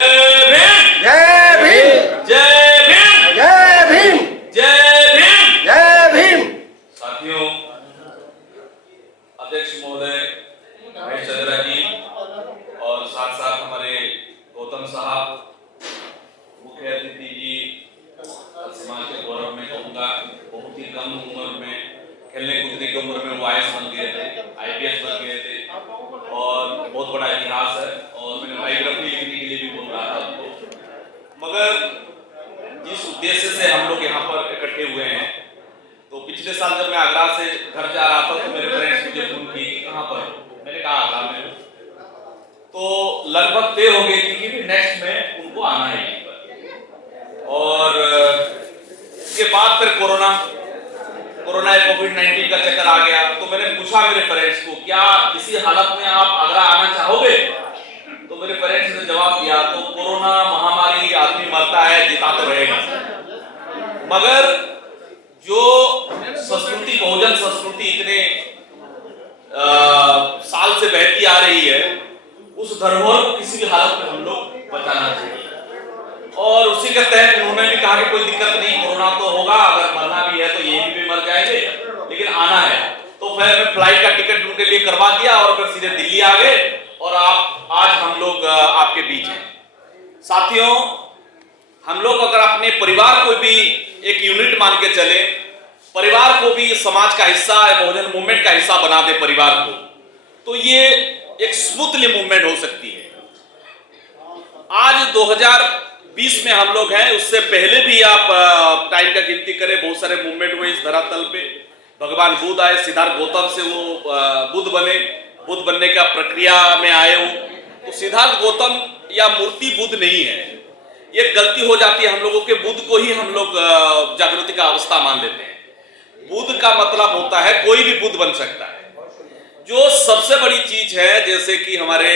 भीम, जय भीम, जय भीम, जय भीम, जय भीम। जय भीम। साथियों, अध्यक्ष महोदय महेश चंद्रा जी और साथ साथ हमारे गौतम साहब, मुख्य अतिथि जी, समाज के गौरव में कहूँगा, बहुत ही कम उम्र में, खेलने कूदने की उम्र में वो आईएएस बन गए थे, आईपीएस बन गए थे और बहुत बड़ा इतिहास है। और मैंने बायोग्राफी लिखने के लिए भी बोल रहा था उनको। मगर जिस उद्देश्य से हम लोग यहाँ पर इकट्ठे हुए हैं, तो पिछले साल जब मैं आगरा से घर जा रहा था तो मेरे फ्रेंड्स मुझे फोन किए कि कहाँ पर, मैंने कहा आगरा में। तो लगभग तय हो गई थी कि नेक्स्ट में उनको आना है यहीं पर। और उसके बाद फिर कोरोना कोविड-19 का चक्कर आ गया। तो मैंने पूछा मेरे फ्रेंड्स को, क्या इसी हालत में आप आगरा आना चाहोगे? तो मेरे फ्रेंड्स ने जवाब दिया, तो कोरोना महामारी, आदमी मरता है, जीता तो रहेगा, मगर जो संस्कृति, बहुजन संस्कृति इतने साल से बहती आ रही है, उस धरोहर को किसी भी हालत में हम लोग बचाना चाहिए। और उसी के तहत उन्होंने भी कहा कि कोई दिक्कत नहीं, कोरोना तो होगा, अगर मरना भी है तो ये भी मर जाएंगे, लेकिन आना है। तो फिर मैं फ्लाइट का टिकट उनके लिए करवा दिया और फिर सीधे दिल्ली आ गए और आज हम लोग आपके बीच हैं। साथियों, हम लोग अगर अपने परिवार को भी एक यूनिट मान के चले, परिवार को भी समाज का हिस्सा, बहुजन मूवमेंट का हिस्सा बना दे परिवार को, तो ये एक स्मूथली मूवमेंट हो सकती है। आज 2020 में हम लोग हैं, उससे पहले भी आप टाइम का गिनती करें, बहुत सारे मूवमेंट हुए इस धरातल पे। भगवान बुद्ध आए, सिद्धार्थ गौतम से वो बुद्ध बने, बुद्ध बनने का प्रक्रिया में आए हो। तो सिद्धार्थ गौतम या मूर्ति बुद्ध नहीं है, ये गलती हो जाती है हम लोगों के। बुद्ध को ही हम लोग जागृति का अवस्था मान लेते हैं। बुद्ध का मतलब होता है कोई भी बुद्ध बन सकता है। जो सबसे बड़ी चीज है, जैसे कि हमारे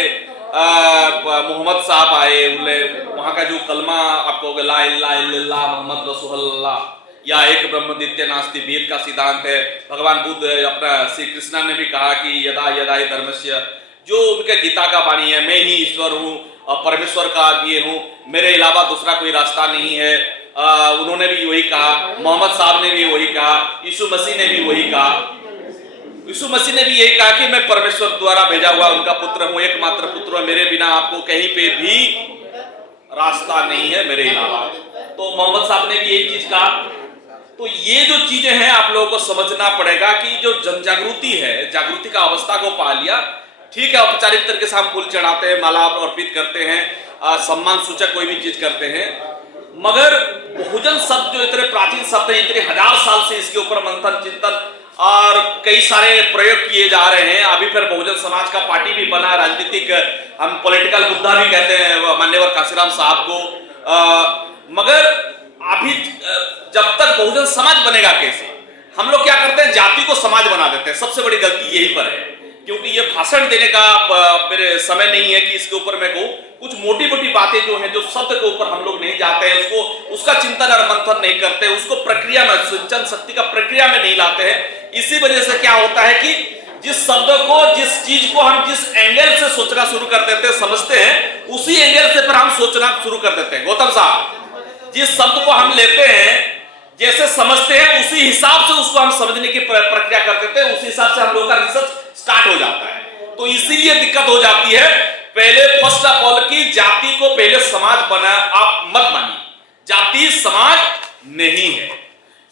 मोहम्मद साहब आए, वहां का जो कलमा आपको ला इलाहा इल्लल्लाह मुहम्मद रसूलुल्लाह या एक ब्रह्म द्वितीय नास्ति वेद का सिद्धांत है। भगवान बुद्ध, अपना श्री कृष्णा ने भी कहा कि यदा यदा ही धर्मस्य, जो उनके गीता का वाणी है, मैं ही ईश्वर हूँ और परमेश्वर का ये हूँ, मेरे अलावा दूसरा कोई रास्ता नहीं है। उन्होंने भी वही कहा, मोहम्मद साहब ने भी वही कहा, यीशु मसीह ने भी वही कहा। यीशु मसीह ने भी यही कहा कि मैं परमेश्वर द्वारा भेजा हुआ उनका पुत्र हूं, एकमात्र पुत्र हूं, मेरे बिना आपको कहीं पे भी रास्ता नहीं है मेरे अलावा। तो मोहम्मद साहब ने भी यही चीज कहा। तो ये जो चीजें हैं आप लोगों को समझना पड़ेगा कि जो जन जागृति है, जागृति का अवस्था को पा लिया, ठीक है, औपचारिक तरीके से हम फूल चढ़ाते हैं, माला अर्पित करते हैं, सम्मान सूचक कोई भी चीज करते हैं, मगर बहुजन शब्द जो इतने प्राचीन शब्द है, इतने हजार साल से इसके ऊपर मंथन चिंतन और कई सारे प्रयोग किए जा रहे हैं। अभी फिर बहुजन समाज का पार्टी भी बना, राजनीतिक, हम पॉलिटिकल बुद्धा भी कहते हैं मान्यवर काशीराम साहब को। मगर अभी जब तक बहुजन समाज बनेगा कैसे? हम लोग क्या करते हैं, जाति को समाज बना देते हैं। सबसे बड़ी गलती यही पर है, क्योंकि ये भाषण देने का मेरे समय नहीं है कि इसके ऊपर मैं कहूँ। कुछ मोटी मोटी बातें जो हैं, जो शब्द के ऊपर हम लोग नहीं जाते हैं, उसका चिंतन और मंथन नहीं करते, उसको प्रक्रिया में, सिंचन शक्ति का प्रक्रिया में नहीं लाते हैं। इसी वजह से क्या होता है कि जिस शब्द को, जिस चीज को हम जिस एंगल से सोचना शुरू कर देते हैं, समझते हैं, उसी एंगल से फिर हम सोचना शुरू कर देते हैं। गौतम साहब, जिस शब्द को हम लेते हैं, जैसे समझते हैं, उसी हिसाब से उसको हम समझने की प्रक्रिया कर देते हैं, उसी हिसाब से हम लोगों का रिसर्च स्टार्ट हो जाता है। तो इसीलिए दिक्कत हो जाती है। पहले फर्स्ट ऑफ ऑल की जाति को पहले समाज बना, आप मत मानिए, जाति समाज नहीं है।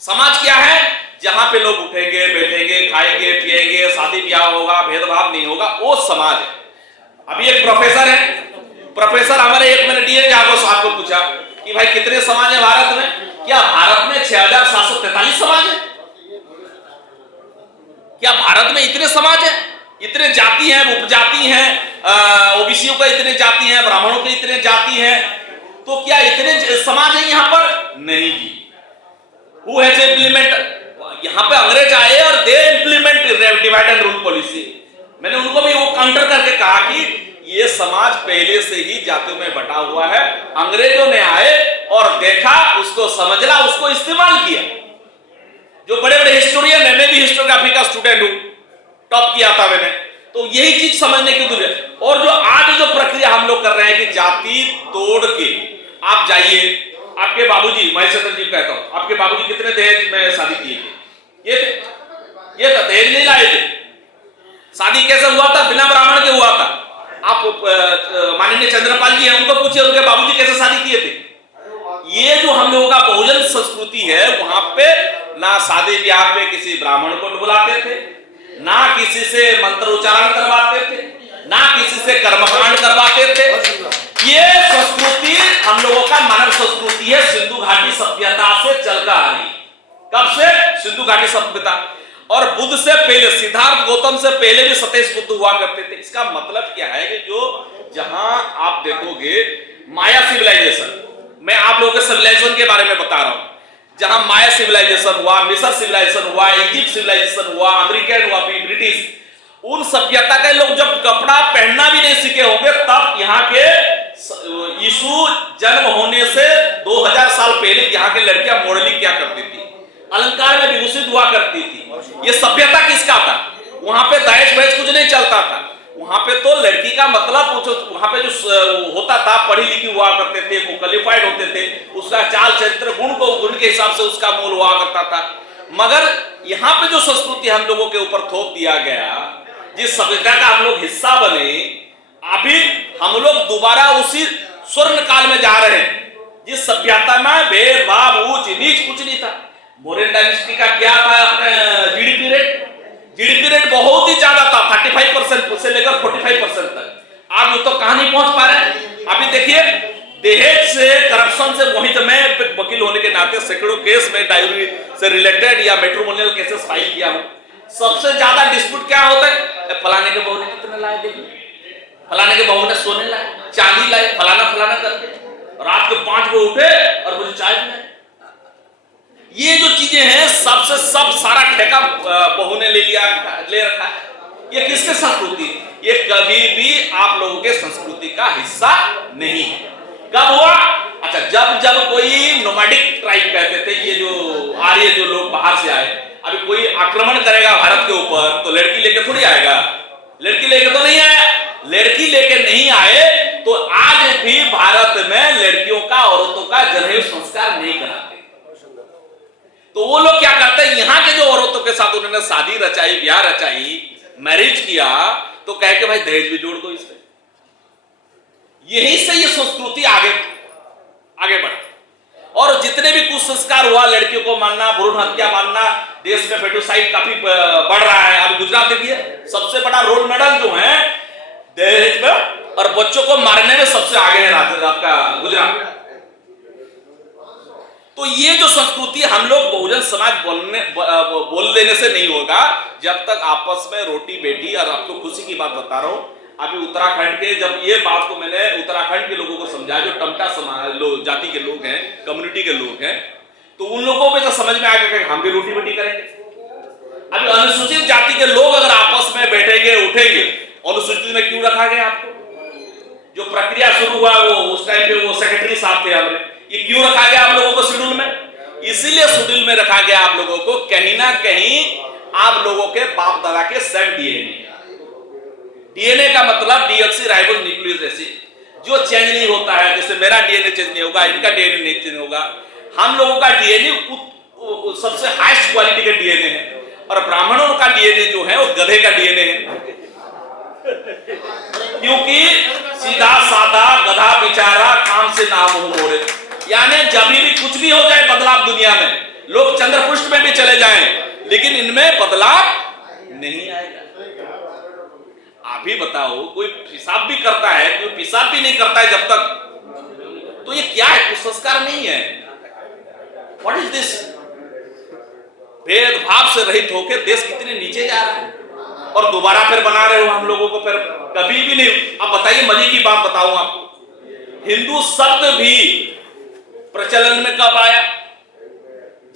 समाज क्या है? जहां पे लोग उठेंगे, बैठेंगे, खाएंगे, पिएंगे, शादी ब्याह होगा, भेदभाव नहीं होगा, वो समाज है। अभी एक प्रोफेसर है, प्रोफेसर हमारे एक मैंने डीएन जागो साहब को पूछा कि भाई कितने समाज है भारत में? क्या भारत में 6743 समाज है? क्या भारत में इतने समाज है? इतने जाति हैं, उपजाति हैं, ओबीसीओ का इतने जाति हैं, ब्राह्मणों के इतने जाति हैं, तो क्या इतने समाज है यहाँ पर? नहीं जी। Who has implement? यहाँ पे अंग्रेज आए और they implement divide and rule policy. मैंने उनको भी वो काउंटर करके कहा कि ये समाज पहले से ही जातियों में बटा हुआ है। अंग्रेजों ने आए और देखा, उसको समझना, उसको इस्तेमाल किया। जो बड़े बड़े हिस्टोरियन है, मैं भी हिस्टोग्राफी का स्टूडेंट हूं, टॉप किया था मैंने, तो यही चीज समझने की जरूरत है। और जो आज जो प्रक्रिया हम लोग कर रहे हैं कि जाति तोड़ के आप जाइए, आपके बाबूजी, महेश चंद्र जी कहता हूं, आपके बाबूजी कितने दहेज में शादी किए थे? ये था दहेज नहीं लाए थे। शादी कैसे हुआ था? बिना ब्राह्मण के हुआ था। आप माननीय चंद्रपाल जी हैं, उनको पूछिए उनके बाबूजी कैसे शादी किए थे। ये जो हम लोगों का बहुजन संस्कृति है, वहां पे ना शादी ब्याह पे किसी ब्राह्मण को बुलाते थे, ना किसी से मंत्र उच्चारण करवाते थे, ना किसी से कर्मकांड करवाते थे। ये संस्कृति हम लोगों का मानव संस्कृति है, सिंधु घाटी सभ्यता से चलकर आ रही। कब से? सिंधु घाटी सभ्यता। और बुद्ध से पहले, सिद्धार्थ गौतम से पहले भी सतेश बुद्ध हुआ करते थे। इसका मतलब क्या है कि जो जहां आप देखोगे माया सिविलाइजेशन, मैं आप लोगों के सिविलाइजेशन के बारे में बता रहा हूं, जहां माया सिविलाइजेशन हुआ, मिस्र सिविलाइजेशन हुआ, इजिप्ट सिविलाइजेशन हुआ, अमेरिकन हुआ, ब्रिटिश, उन सभ्यता के लोग जब कपड़ा पहनना भी नहीं सीखे होंगे, तब यहाँ के यीशु जन्म होने से 2000 साल पहले यहाँ के लड़कियां मॉडलिंग क्या करती थी, अलंकार में विभूषित हुआ करती थी। ये सभ्यता किसका था? वहां पे दहेज बहेज कुछ नहीं चलता था। वहां पे तो लड़की का मतलब, वहां पे जो होता था, पढ़ी लिखी हुआ करते थे, वो क्वालिफाइड होते थे, उसका चाल चरित्र गुण के हिसाब से उसका मोल हुआ करता था। मगर यहाँ पे जो संस्कृति हम लोगों के ऊपर थोप दिया गया, जिस सभ्यता का हम लोग हिस्सा बने, अभी हम लोग दोबारा उसी स्वर्ण काल में जा रहे हैं जिस सभ्यता में भेदभाव ऊंच नीच कुछ नहीं था। मौर्यन डायनेस्टी का क्या था? जीडीपी रेट बहुत ही ज्यादा था, 35% से लेकर 45% तक। आप तो कहां नहीं पहुंच पा रहे। अभी देखिए, दहेज से, करप्शन से, वहीं तो मैं वकील होने के नाते सैकड़ों केस में डायरी से रिलेटेड या मैट्रिमोनियल केसेस फाइल किया हूं। सबसे ज्यादा डिस्प्यूट क्या होता है? फलाने के बहू ने कितने लाए, देखिए फलाने के बहू ने सोने लाए, चांदी लाए, फलाना करके रात के 5 बजे उठे और मुझे चाय पिलाए। ये जो चीजें हैं, सबसे सब सारा ठेका बहू ने ले रखा है। ये किसके संस्कृति? ये कभी भी आप लोगों के संस्कृति का हिस्सा नहीं है। कब हुआ? अच्छा, जब कोई नोमैडिक ट्राइब कहते थे, ये जो आर्य जो लोग बाहर से आए, अभी कोई आक्रमण करेगा भारत के ऊपर तो लड़की लेके थोड़ी आएगा। लड़की लेके तो नहीं आया। लड़की लेके नहीं आए तो आज भी भारत में लड़कियों का, औरतों का जनेऊ संस्कार नहीं कराते। तो वो लोग क्या करते हैं, यहाँ के जो औरतों के साथ उन्होंने शादी रचाई, ब्याह रचाई, मैरिज किया, तो कह के भाई दहेज भी जोड़ दो इसमें। यही से ये संस्कृति आगे बढ़ी। और जितने भी कुसंस्कार हुआ, लड़कियों को मारना, भ्रूण हत्या मारना, देश में फेटिसाइड काफी बढ़ रहा है। अभी गुजरात देखिए, सबसे बड़ा रोल मॉडल जो है दहेज में और बच्चों को मारने में सबसे आगे है आपका गुजरात। तो ये जो संस्कृति हम लोग बहुजन समाज बोल देने से नहीं होगा, जब तक आपस में रोटी बेटी। और आपको खुशी की बात बता रहा हूं, अभी उत्तराखंड के, जब ये बात को मैंने उत्तराखंड के लोगों को समझाया, जो टमटा समाज जाति के लोग हैं, कम्युनिटी के लोग हैं, तो उन लोगों को तो समझ में आ गया कि हम भी रोटी बेटी करेंगे। अभी अनुसूचित जाति के लोग अगर आपस में बैठेंगे उठेंगे, अनुसूचित में क्यों रखा गया आपको? जो प्रक्रिया शुरू हुआ वो उस टाइम पे वो सेक्रेटरी साहब थे हमने, ये क्यों रखा गया आप लोगों को शेड्यूल में? इसीलिए शेड्यूल में रखा गया आप लोगों को, कहीं ना कहीं आप लोगों के बाप दादा के सेम डीएनए का मतलब डीऑक्सीराइबोस न्यूक्लिक एसिड, जो चेंज नहीं होता है। जैसे मेरा डीएनए चेंज नहीं होगा, इनका डीएनए नहीं चेंज होगा। हम लोगों का डीएनए सबसे हाईएस्ट क्वालिटी का डीएनए है, और ब्राह्मणों का डीएनए जो है वो गधे का डीएनए है। क्योंकि सीधा साधा गधा बेचारा काम से ना मुंह मोड़े। यानी जब भी कुछ भी हो जाए बदलाव दुनिया में, लोग चंद्रपृष्ठ में भी चले जाएं, लेकिन इनमें बदलाव नहीं आएगा। आप ही बताओ, कोई पेशाब भी करता है, कोई पेशाब भी नहीं करता है जब तक, तो ये क्या है? कुछ संस्कार नहीं है। What is this? भेदभाव से रहित होकर देश कितने नीचे जा रहा है, और दोबारा फिर बना रहे हो हम लोगों को। फिर कभी भी नहीं। अब बताइए, मजे की बात बताऊं आपको, हिंदू शब्द भी प्रचलन में कब आया?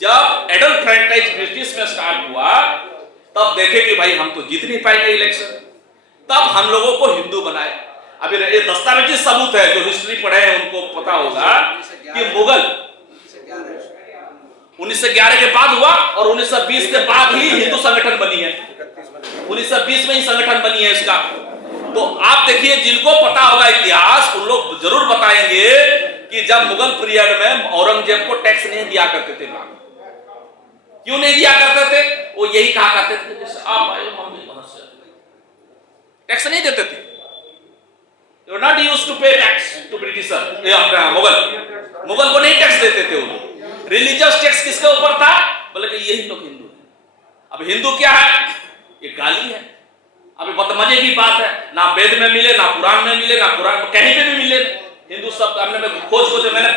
जब एडल्ट फ्रेंचाइज ब्रिटिश में स्टार्ट हुआ, तब देखे कि भाई हम तो जीत नहीं पाएंगे इलेक्शन, तब हम लोगों को हिंदू बनाए। अभी ये दस्तावेजी सबूत है, जो हिस्ट्री पढ़े हैं उनको पता होगा कि मुगल 1911 के बाद हुआ और 1920 के बाद ही हिंदू संगठन बनी है। 1920 में ही संगठन बनी है इसका। तो आप देखिए, जिनको पता होगा इतिहास उन लोग जरूर बताएंगे कि जब मुगल पीरियड में औरंगजेब को टैक्स नहीं दिया करते थे लोग। क्यों नहीं दिया करते थे? वो यही कहा करते थे जैसे आप आए मम्मी टैक्स नहीं देते थे। They were not used to pay tax to Britisher। Mughal को नहीं टैक्स देते थे वो। रिलीजियस टैक्स किसके ऊपर था? बोले कि यही लोग हिंदू हैं। अब हिंदू क्या है? ये गाली है। अभी बहुत मजे की बात है, ना वेद में मिले, ना पुराण में मिले, ना पुराण में कहीं पे भी मिले हिंदू शब्द। हमने खोज मैंने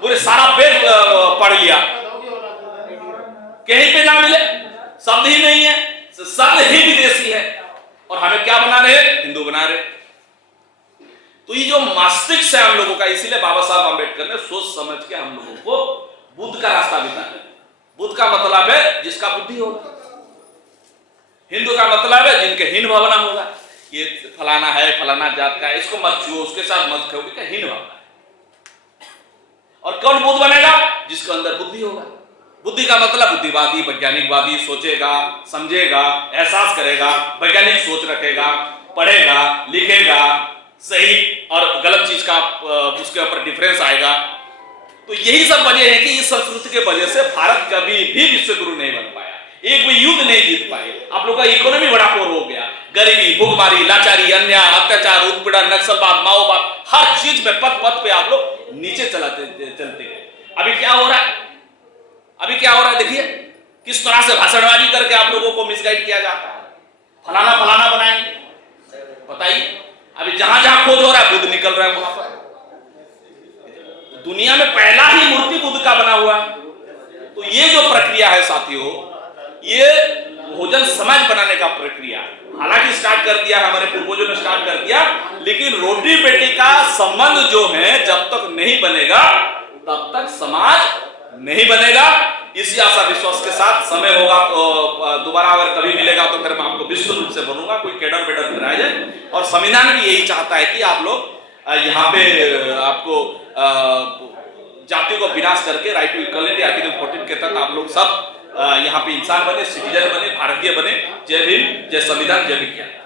पूरे सारा वेद पढ़ लिया, कहीं पे ना मिले, शब्द ही नहीं है, शब्द ही विदेशी है। और हमें क्या बना रहे? हिंदू बना रहे। तो ये जो मस्तिष्क है हम लोगों का, इसीलिए बाबा साहब अम्बेडकर ने सोच समझ के हम लोगों को बुद्ध का रास्ता बताया। बुद्ध का मतलब है जिसका बुद्धि होगा, हिंदू का मतलब है जिनके हीन भावना होगा। ये फलाना है, फलाना जात का है, इसको मत छुओ, उसके साथ मत खाओ, क्या हीन भावना है। और कौन बुद्ध बनेगा? जिसके अंदर बुद्धि होगा। बुद्धि का मतलब बुद्धिवादी, वैज्ञानिकवादी, सोचेगा, समझेगा, एहसास करेगा, वैज्ञानिक सोच रखेगा, पढ़ेगा, लिखेगा, सही और गलत चीज का उसके ऊपर डिफरेंस आएगा। तो यही सब वजह है कि इस संस्कृति के वजह से भारत कभी भी विश्व गुरु नहीं बन पाया, एक भी युद्ध नहीं जीत पाए। आप लोग का इकोनॉमी बड़ा पोर हो गया, गरीबी, भूखमारी, लाचारी, अन्याय, अत्याचार, उत्पीड़न, नक्सलवाद, माओवाद, हर चीज में पद पे आप लोग नीचे चलते गए। अभी क्या हो रहा है? अभी क्या हो रहा है? देखिए किस तरह से भाषणबाजी करके आप लोगों को मिसगाइड किया जाता है। फलाना फलाना बनाएंगे, बताइए। अभी जहां जहां खोज हो रहा है बुद्ध निकल रहा है वहां पर। दुनिया में पहला ही मूर्ति बुद्ध का बना हुआ है। तो ये जो प्रक्रिया है साथियों, ये भोजन समाज बनाने का प्रक्रिया, हालांकि स्टार्ट कर दिया, हमारे पूर्वजों ने स्टार्ट कर दिया, लेकिन रोटी बेटी का संबंध जो है जब तक नहीं बनेगा तब तक समाज नहीं बनेगा। इसी आशा विश्वास के साथ समय होगा तो दोबारा अगर कभी मिलेगा तो फिर मैं आपको विस्तृत रूप से बोलूंगा, कोई कैडर बेडर कराया जाए। और संविधान भी यही चाहता है कि आप लोग यहाँ पे आपको जाति को विनाश करके राइट टू इक्वालिटी आर्टिकल 14 के तहत आप लोग सब यहाँ पे इंसान बने, सिटीजन बने, भारतीय बने। जय भीम, जय संविधान, जय विज्ञान।